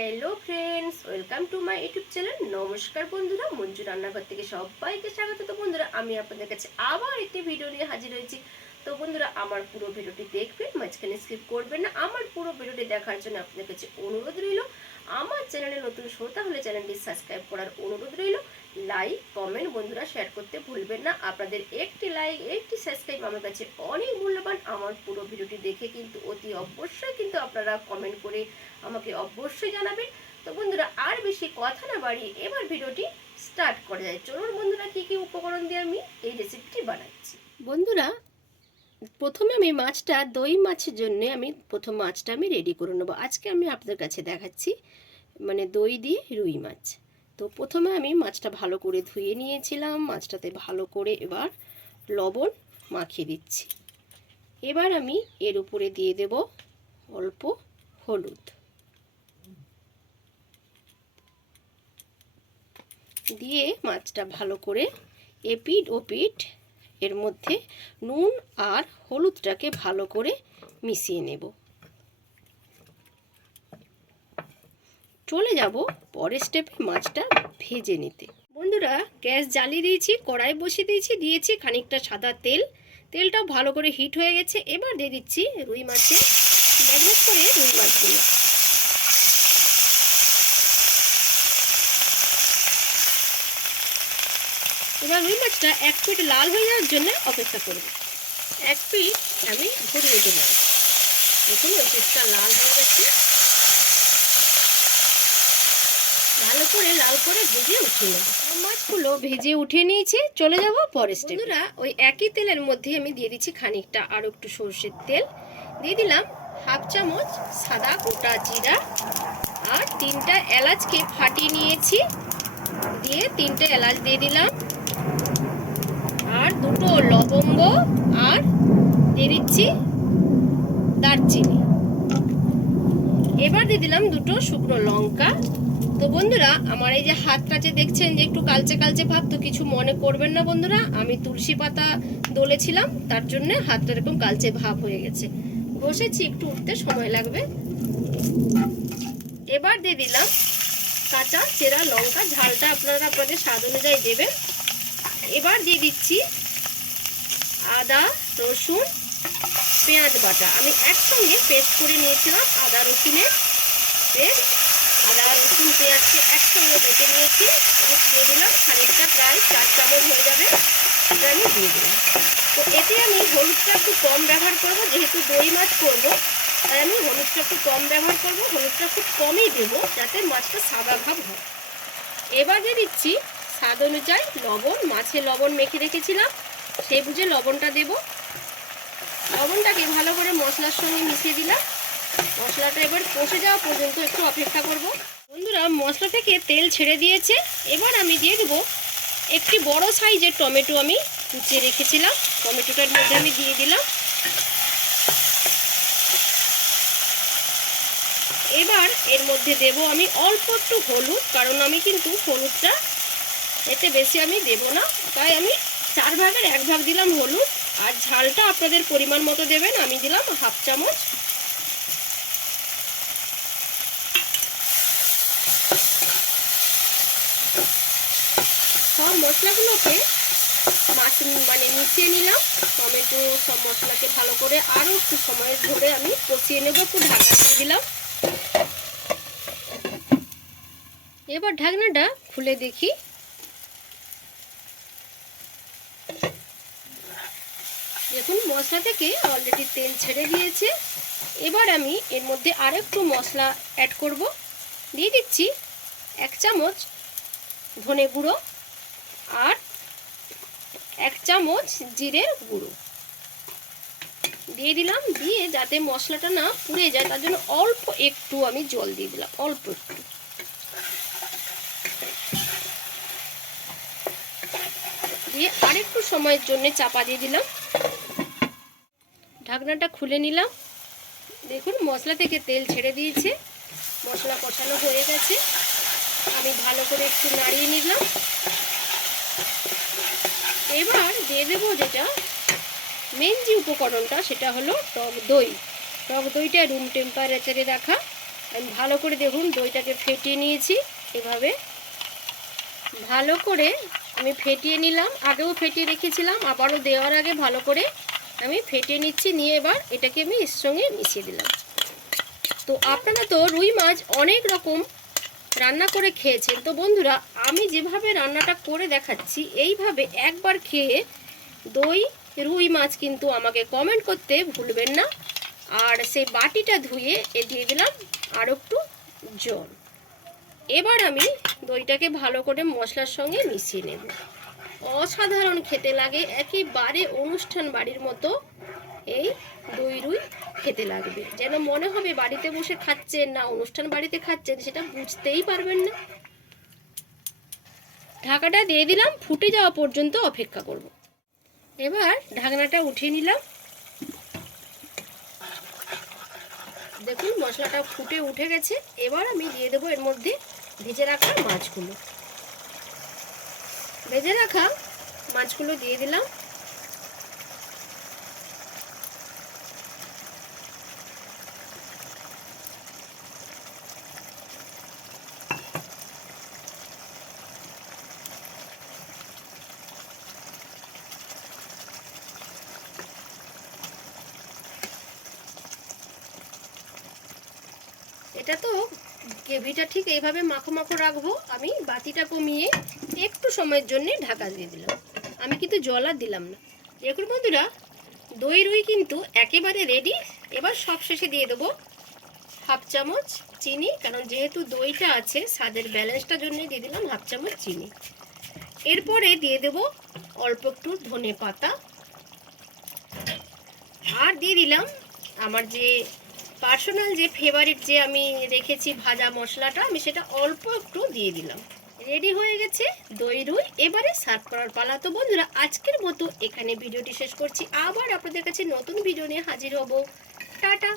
Hello friends welcome to my YouTube channel নমস্কার বন্ধুরা, মঞ্জু রান্নাঘর থেকে সবাইকে স্বাগত। তো বন্ধুরা, আমি আপনাদের কাছে আবার একটি ভিডিও নিয়ে হাজির হয়েছি। তো বন্ধুরা, আমার পুরো ভিডিওটি দেখবেন, মাঝখানে স্কিপ করবেন না। আমার পুরো ভিডিওটি দেখার জন্য আপনাদের কাছে অনুরোধ রইল। আমার চ্যানেলে নতুন শ্রোতা হলে চ্যানেলটি সাবস্ক্রাইব করার অনুরোধ রইল। লাইক কমেন্ট বন্ধুরা শেয়ার করতে ভুলবেন না। আপনাদের একটি লাইক একটি সাবস্ক্রাইব আমার কাছে অনেক মূল্যবান। আমার পুরো ভিডিওটি দেখে কিন্তু অবশ্যই কিন্তু আপনারা কমেন্ট করে আমাকে অবশ্যই জানাবেন। তো বন্ধুরা, আর বেশি কথা না বাড়িয়ে এবার ভিডিওটি স্টার্ট করা যায়। চলুন বন্ধুরা, কি কি উপকরণ দিয়ে আমি এই রেসিপিটি বানাচ্ছি? বন্ধুরা, প্রথমে আমি মাছটা, দই মাছের জন্য আমি প্রথম মাছটা আমি রেডি করে নেব। আজকে আমি আপনাদের কাছে দেখাচ্ছি মানে দই দিয়ে রুই মাছ। তো প্রথমে আমি মাছটা ভালো করে ধুয়ে নিয়েছিলাম। মাছটাতে ভালো করে এবার লবণ মাখিয়ে দিচ্ছি। এবার আমি এর উপরে দিয়ে দেব অল্প হলুদ। দিয়ে মাছটা ভালো করে এপিট ওপিট এর মধ্যে নুন আর হলুদটাকে ভালো করে মিশিয়ে নেব। চলে যাব পরের স্টেপে মাছটা ভেজে নিতে। বন্ধুরা, গ্যাস জ্বালিয়ে দিয়েছি, কড়াই বসিয়ে দিয়েছি দিয়েছি খানিকটা সাদা তেল। তেলটাও ভালো করে হিট হয়ে গেছে। এবার দিয়ে দিচ্ছি রুই মাছে ম্যাগনেট করে রুই মাছগুলো। এবার রুই মাছটা এক পিঠ লাল হয়ে যাওয়ার জন্য অপেক্ষা করব। এক পিঠ আমি ঘুরিয়ে দিলাম দেখুন, ওই পিঠটা লাল হয়ে গেছে। ভালো করে লাল করে ভেজে উঠিয়ে নেব। মাছগুলো ভেজে উঠে নিয়েছি। চলে যাব পরে বন্ধুরা ওই একই তেলের মধ্যে আমি দিয়ে দিচ্ছি খানিকটা আর একটু সর্ষের তেল। দিয়ে দিলাম হাফ চামচ সাদা গোটা জিরা আর তিনটা এলাচকে ফাটিয়ে নিয়েছি। দিয়ে তিনটে এলাচ দিয়ে দিলাম। আর দুটো লবঙ্গ আর দিয়ে দিচ্ছি দারচিনি। এবার দিয়ে দিলাম দুটো শুকনো লঙ্কা। তো বন্ধুরা, আমার এই যে হাতটা যে দেখছেন যে একটু কালচে কালচে ভাব, তো কিছু মনে করবেন না বন্ধুরা। আমি তুলসী পাতা দলেছিলাম, তার জন্য হাতটা এরকম কালচে ভাব হয়ে গেছে। বসেছি, একটু উঠতে সময় লাগবে। এবার দিয়ে দিলাম কাঁচা, চেরা লঙ্কা, ঝালটা আপনারা আপনাদের স্বাদ অনুযায়ী দেবেন। এবার দিয়ে দিচ্ছি আদা, রসুন, পেঁয়াজ বাটা। আমি একসঙ্গে পেস্ট করে নিয়েছিলাম আদা রসুনের পেস্ট আদা রসুন পেঁয়াজকে একসঙ্গে বেটে নিয়েছি। আমি দিয়ে দিলাম, খানিকটা প্রায় চার চামচ হয়ে যাবে। এটা আমি দিয়ে দিলাম। তো এতে আমি হলুদটা একটু কম ব্যবহার করব, যেহেতু দই মাছ করব। তাই আমি হলুদটা একটু কম ব্যবহার করব, হলুদটা খুব কমই দেবো, যাতে মাছটা সাদা ভাব হয়। এবার দিয়ে দিচ্ছি স্বাদ অনুযায়ী লবণ। মাছে লবণ মেখে রেখেছিলাম সেই বুঝে লবণটা দেব। লবণটাকে ভালো করে মশলার সঙ্গে মিশিয়ে দিলাম। মশলাটা এবার কষে যাওয়া পর্যন্ত একটু অপেক্ষা করব। বন্ধুরা মশলা থেকে তেল ছেড়ে দিয়েছে। এবার আমি দিয়ে দেব একটি বড় সাইজের টমেটো আমি কুচিয়ে রেখেছিলাম। টমেটোটার মধ্যে আমি দিয়ে দিলাম। এবার এর মধ্যে দেব আমি অল্প একটু হলুদ, কারণ আমি কিন্তু হলুদটা এতে বেশি আমি দেব না। তাই আমি চার ভাগের এক ভাগ দিলাম হলুদ। আর ঝালটা আপনাদের পরিমাণ মতো দেবেন। আমি দিলাম হাফ চামচ সব মশলাগুলোকে মাছ মানে মিশিয়ে নিলাম। টমেটো সব মশলাকে ভালো করে আরও একটু সময় ধরে আমি কষিয়ে নেব। একটু ঢাকা দিয়ে দিলাম। এবার ঢাকনাটা খুলে দেখি। দেখুন, মশলা থেকে অলরেডি তেল ছেড়ে দিয়েছে। এবার আমি এর মধ্যে আরেকটু মশলা অ্যাড করব। দিয়ে দিচ্ছি এক চামচ ধনে গুঁড়ো। আর এক চামচ জিরের গুঁড়ো। দিয়ে দিলাম, দিয়ে যাতে মশলাটা না পুড়ে যায়, তার জন্য অল্প একটু আমি জল দিয়ে দিলাম, অল্প একটু। দিয়ে আরেকটু সময়ের জন্য চাপা দিয়ে দিলাম। ঢাকনাটা খুলে নিলাম। দেখুন, মশলা থেকে তেল ছেড়ে দিয়েছে। মশলা কষানো হয়ে গেছে। আমি ভালো করে একটু নাড়িয়ে নিলাম। এবার দিয়ে দেবো যেটা মেন যে উপকরণটা, সেটা হলো টক দই। টক দইটা রুম টেম্পারেচারে রাখা আমি ভালো করে দেখুন, দইটাকে ফেটিয়ে নিয়েছি। এভাবে ভালো করে আমি ফেটিয়ে নিলাম। আগেও ফেটিয়ে রেখেছিলাম, আবারও দেওয়ার আগে ভালো করে আমি ফেটিয়ে নিচ্ছি। নিয়ে এবার এটাকে আমি এর সঙ্গে মিশিয়ে দিলাম। তো আপনারা তো রুই মাছ অনেক রকম রান্না করে খেয়েছেন। তো বন্ধুরা, আমি যেভাবে রান্নাটা করে দেখাচ্ছি, এইভাবে একবার খেয়ে দই, রুই মাছ কিন্তু আমাকে কমেন্ট করতে ভুলবেন না। আর সেই বাটিটা ধুয়ে এ দিয়ে দিলাম আর একটু জল। এবার আমি দইটাকে ভালো করে মশলার সঙ্গে মিশিয়ে নেব। অসাধারণ খেতে লাগে, একেবারে অনুষ্ঠান বাড়ির মতো। এই দই রুই খেতে লাগবে। যেন মনে হবে বাড়িতে বসে খাচ্ছেন না, অনুষ্ঠান বাড়িতে খাচ্ছেন, সেটা বুঝতেই পারবেন না। ঢাকাটা দিয়ে দিলাম, ফুটে যাওয়া পর্যন্ত অপেক্ষা করব। এবার ঢাকনাটা উঠিয়ে নিলাম। দেখুন, মশলাটা ফুটে উঠে গেছে। এবার আমি দিয়ে দেবো এর মধ্যে ভেজে রাখা মাছগুলো। ভেজে রাখা মাছগুলো দিয়ে দিলাম। এটা তো গ্রেভিটা ঠিক এইভাবে মাখো মাখো রাখব। আমি বাতিটা কমিয়ে একটু সময়ের জন্য ঢাকা দিয়ে দিলাম। আমি কিন্তু জল আর দিলাম না। দেখুন বন্ধুরা, দই রুই কিন্তু একেবারে রেডি এবার সব শেষে দিয়ে দেবো হাফ চামচ চিনি, কারণ যেহেতু দইটা আছে, স্বাদের ব্যালেন্সটার জন্য দিয়ে দিলাম হাফ চামচ চিনি। এরপরে দিয়ে দেব অল্প একটু ধনে পাতা। আর দিয়ে দিলাম আমার যে পার্সোনাল যে ফেভারিট যে আমি রেখেছি ভাজা মশলাটা, আমি সেটা অল্প একটু দিয়ে দিলাম। রেডি হয়ে গেছে দই রুই, এবারে সার্ভ করার পালা। তো বন্ধুরা, আজকের মতো এখানে ভিডিওটি শেষ করছি। আবার আপনাদের কাছে নতুন ভিডিও নিয়ে হাজির হব। টাটা!